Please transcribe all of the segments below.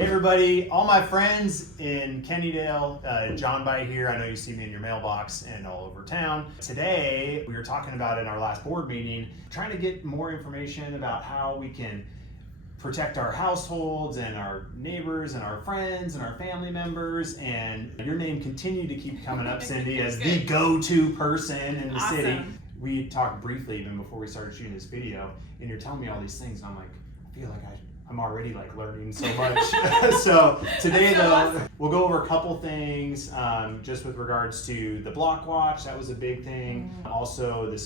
Hey everybody, all my friends in Kennydale, Jon Bye here. I know you see me in your mailbox and all over town. Today, we were talking about in our last board meeting, trying to get more information about how we can protect our households and our neighbors and our friends and our family members. And your name continued to keep coming up, Cyndie, as the go-to person in the city. We talked briefly even before we started shooting this video, and you're telling me all these things, and I'm like, I feel like I'm already like learning so much. So today though, we'll go over a couple things just with regards to the block watch. That was a big thing. Also the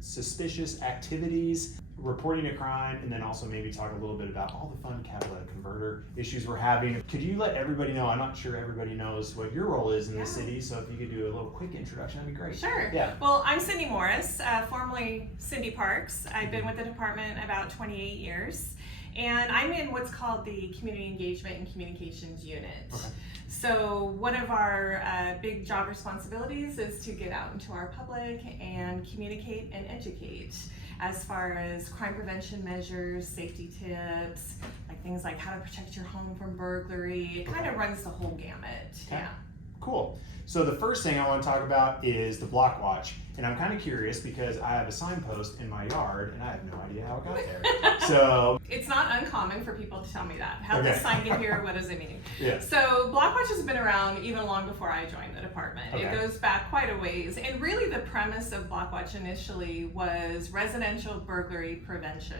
suspicious activities, reporting a crime, and then also maybe talk a little bit about all the fun catalytic converter issues we're having. Could you let everybody know, I'm not sure everybody knows what your role is in the city, so if you could do a little quick introduction, that'd be great. Sure. Yeah. Well, I'm Cyndie Morris, formerly Cyndie Parks. I've been with the department about 28 years. And I'm in what's called the Community Engagement and Communications Unit. Okay. So one of our big job responsibilities is to get out into our public and communicate and educate as far as crime prevention measures, safety tips, like things like how to protect your home from burglary. It kind of runs the whole gamut. Okay. Yeah. Cool. So the first thing I want to talk about is the block watch. And I'm kind of curious because I have a signpost in my yard and I have no idea how it got there. So it's not uncommon for people to tell me that. How does Okay. this sign get here? What does it mean? Yeah. So block watch has been around even long before I joined the department. Okay. It goes back quite a ways. And really the premise of block watch initially was residential burglary prevention.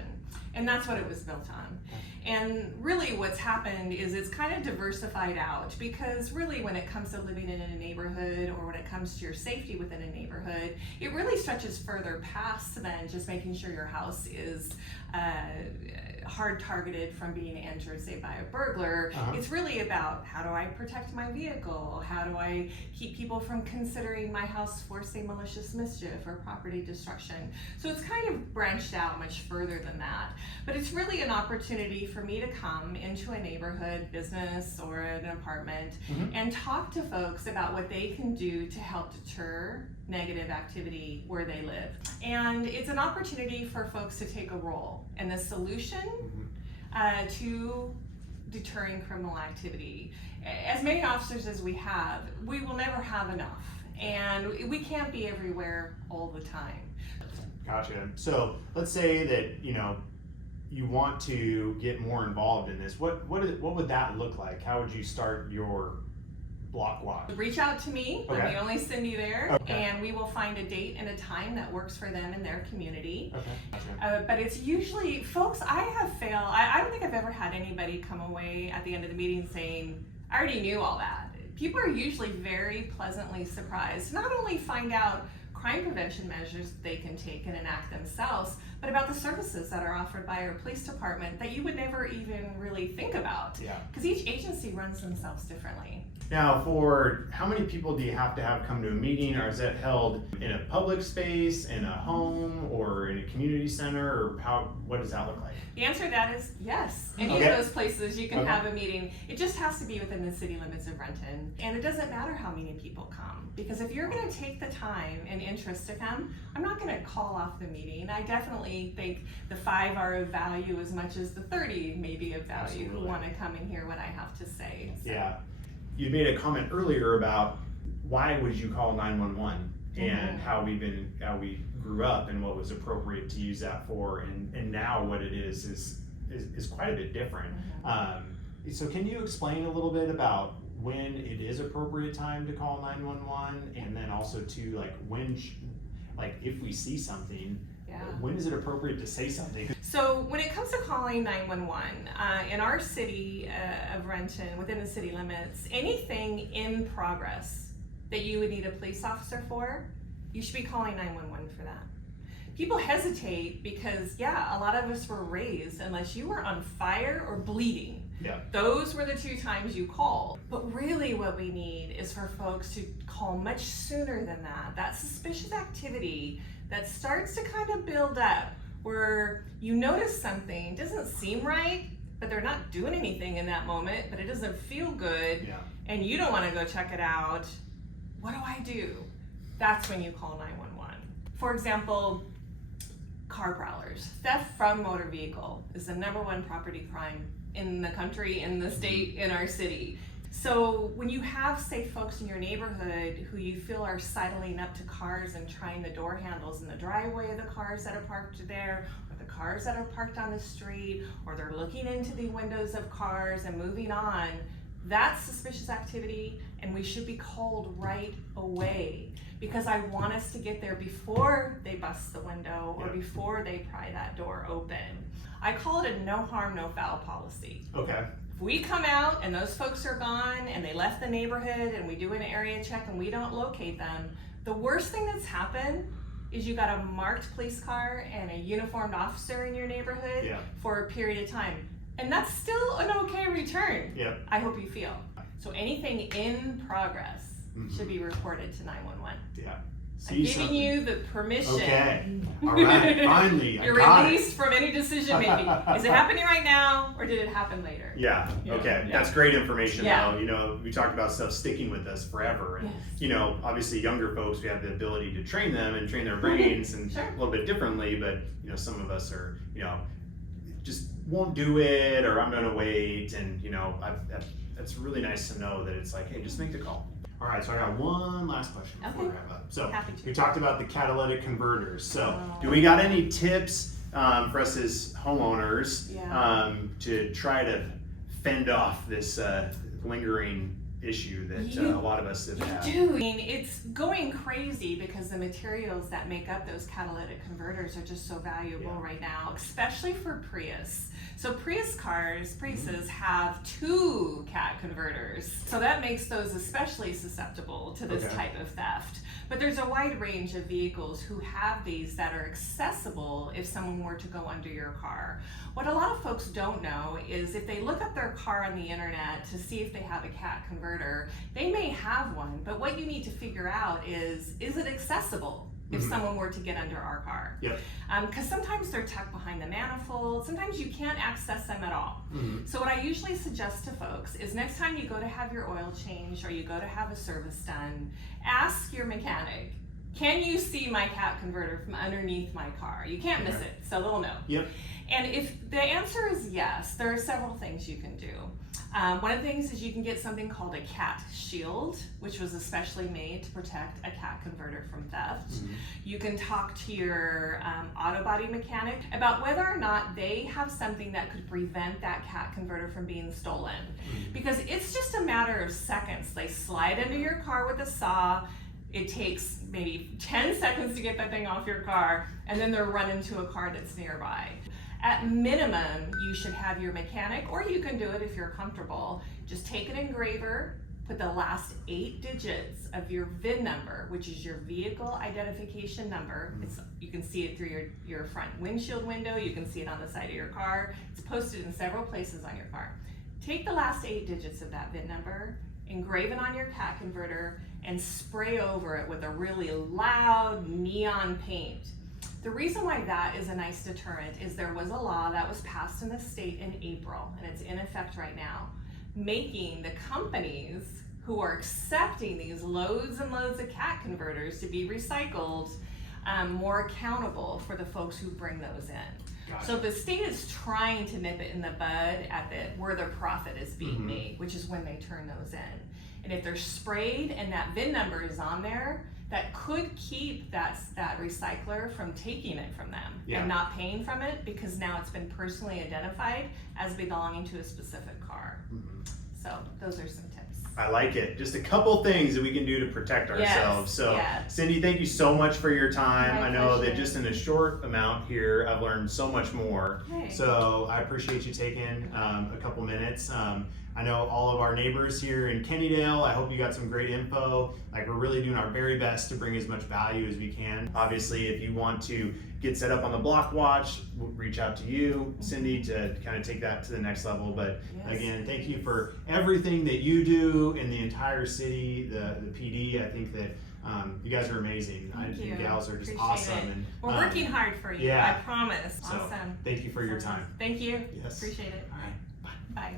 And that's what it was built on. And really what's happened is it's kind of diversified out, because really when it comes to living in a neighborhood or when it comes to your safety within a neighborhood, it really stretches further past than just making sure your house is hard targeted from being entered, say, by a burglar. It's really about, how do I protect my vehicle? How do I keep people from considering my house for, say, malicious mischief or property destruction? So it's kind of branched out much further than that. But it's really an opportunity for me to come into a neighborhood, business, or an apartment and talk to folks about what they can do to help deter negative activity where they live. And it's an opportunity for folks to take a role in the solution to deterring criminal activity. As many officers as we have, we will never have enough, and we can't be everywhere all the time. Gotcha. So let's say that you want to get more involved in this. What would that look like? How would you start your block watch? Reach out to me. Okay. I'm the only Cyndie there, Okay. and we will find a date and a time that works for them and their community. Okay. Gotcha. But it's usually, folks, I don't think I've ever had anybody come away at the end of the meeting saying, I already knew all that. People are usually very pleasantly surprised. Not only find out crime prevention measures they can take and enact themselves, but about the services that are offered by our police department that you would never even really think about. Yeah. Because each agency runs themselves differently. Now, for how many people do you have to have come to a meeting, or is that held in a public space, in a home, or in a community center, or what does that look like? The answer to that is yes. Any Okay. of those places you can Okay. have a meeting. It just has to be within the city limits of Renton. And it doesn't matter how many people come, because if you're going to take the time and interest to come, I'm not going to call off the meeting. I definitely think the 5 are of value as much as the 30 may be of value. Absolutely. Who want to come and hear what I have to say. So. Yeah. You made a comment earlier about why would you call 911 and how we grew up and what was appropriate to use that for, and now what it is quite a bit different. So can you explain a little bit about when it is appropriate time to call 911, and then also to if we see something, when is it appropriate to say something? So when it comes to calling 911, in our city of Renton, within the city limits, anything in progress that you would need a police officer for, you should be calling 911 for that. People hesitate because, a lot of us were raised, unless you were on fire or bleeding, those were the 2 times you called. But really what we need is for folks to call much sooner than that. That suspicious activity that starts to kind of build up, where you notice something doesn't seem right, but they're not doing anything in that moment, but it doesn't feel good, and you don't want to go check it out. What do I do? That's when you call 911. For example, car prowlers. Theft from motor vehicle is the #1 property crime in the country, in the state, in our city. So when you have safe folks in your neighborhood who you feel are sidling up to cars and trying the door handles in the driveway of the cars that are parked there, or the cars that are parked on the street, or they're looking into the windows of cars and moving on, that's suspicious activity, and we should be called right away, because I want us to get there before they bust the window or before they pry that door open. I call it a no harm, no foul policy. Okay. If we come out and those folks are gone and they left the neighborhood and we do an area check and we don't locate them, the worst thing that's happened is you got a marked police car and a uniformed officer in your neighborhood for a period of time. And that's still an okay return, I hope you feel. So anything in progress should be reported to 911. Yeah. I'm giving you the permission. Okay. All right. Finally, You're released from any decision making. Is it happening right now, or did it happen later? Yeah. Okay. Yeah. That's great information. Yeah. Though. You know, we talked about stuff sticking with us forever, and you know, obviously, younger folks, we have the ability to train them and train their brains and a little bit differently. But you know, some of us are, you know, just won't do it, or I'm gonna wait, and you know, it's really nice to know that it's like, hey, just make the call. All right, so I got one last question before we wrap up. So we talked about the catalytic converters. So do we got any tips for us as homeowners to try to fend off this lingering issue that a lot of us have had? I mean, it's going crazy because the materials that make up those catalytic converters are just so valuable right now, especially for Prius. So Priuses have 2 cat converters. So that makes those especially susceptible to this type of theft. But there's a wide range of vehicles who have these that are accessible if someone were to go under your car. What a lot of folks don't know is if they look up their car on the internet to see if they have a cat converter, they may have one, but what you need to figure out is it accessible if someone were to get under our car? Because sometimes they're tucked behind the manifold, sometimes you can't access them at all. So what I usually suggest to folks is next time you go to have your oil changed or you go to have a service done, ask your mechanic, can you see my cat converter from underneath my car? You can't miss it, so they'll know. And if the answer is yes, there are several things you can do. One of the things is you can get something called a cat shield, which was especially made to protect a cat converter from theft. You can talk to your auto body mechanic about whether or not they have something that could prevent that cat converter from being stolen. Because it's just a matter of seconds. They slide into your car with a saw. It takes maybe 10 seconds to get that thing off your car, and then they're running to a car that's nearby. At minimum, you should have your mechanic, or you can do it if you're comfortable, just take an engraver, put the last 8 digits of your VIN number, which is your vehicle identification number. You can see it through your front windshield window, you can see it on the side of your car. It's posted in several places on your car. Take the last 8 digits of that VIN number, engrave it on your cat converter, and spray over it with a really loud neon paint. The reason why that is a nice deterrent is there was a law that was passed in the state in April, and it's in effect right now, making the companies who are accepting these loads and loads of cat converters to be recycled more accountable for the folks who bring those in. So the state is trying to nip it in the bud at where the profit is being made, which is when they turn those in. And if they're sprayed and that VIN number is on there, that could keep that recycler from taking it from them and not paying from it, because now it's been personally identified as belonging to a specific car. So those are some tips. I like it. Just a couple things that we can do to protect ourselves. So Cyndie, thank you so much for your time. I know that just in a short amount here, I've learned so much more. So I appreciate you taking a couple minutes. I know all of our neighbors here in Kennydale, I hope you got some great info. Like, we're really doing our very best to bring as much value as we can. Obviously, if you want to get set up on the block watch, we'll reach out to you, Cyndie, to kind of take that to the next level. But again, thank you for everything that you do in the entire city, the PD. I think that you guys are amazing. You gals are just awesome. And we're working hard for you, I promise. So, awesome. Thank you for your time. Thank you. Yes. Appreciate it. All right. Bye. Bye.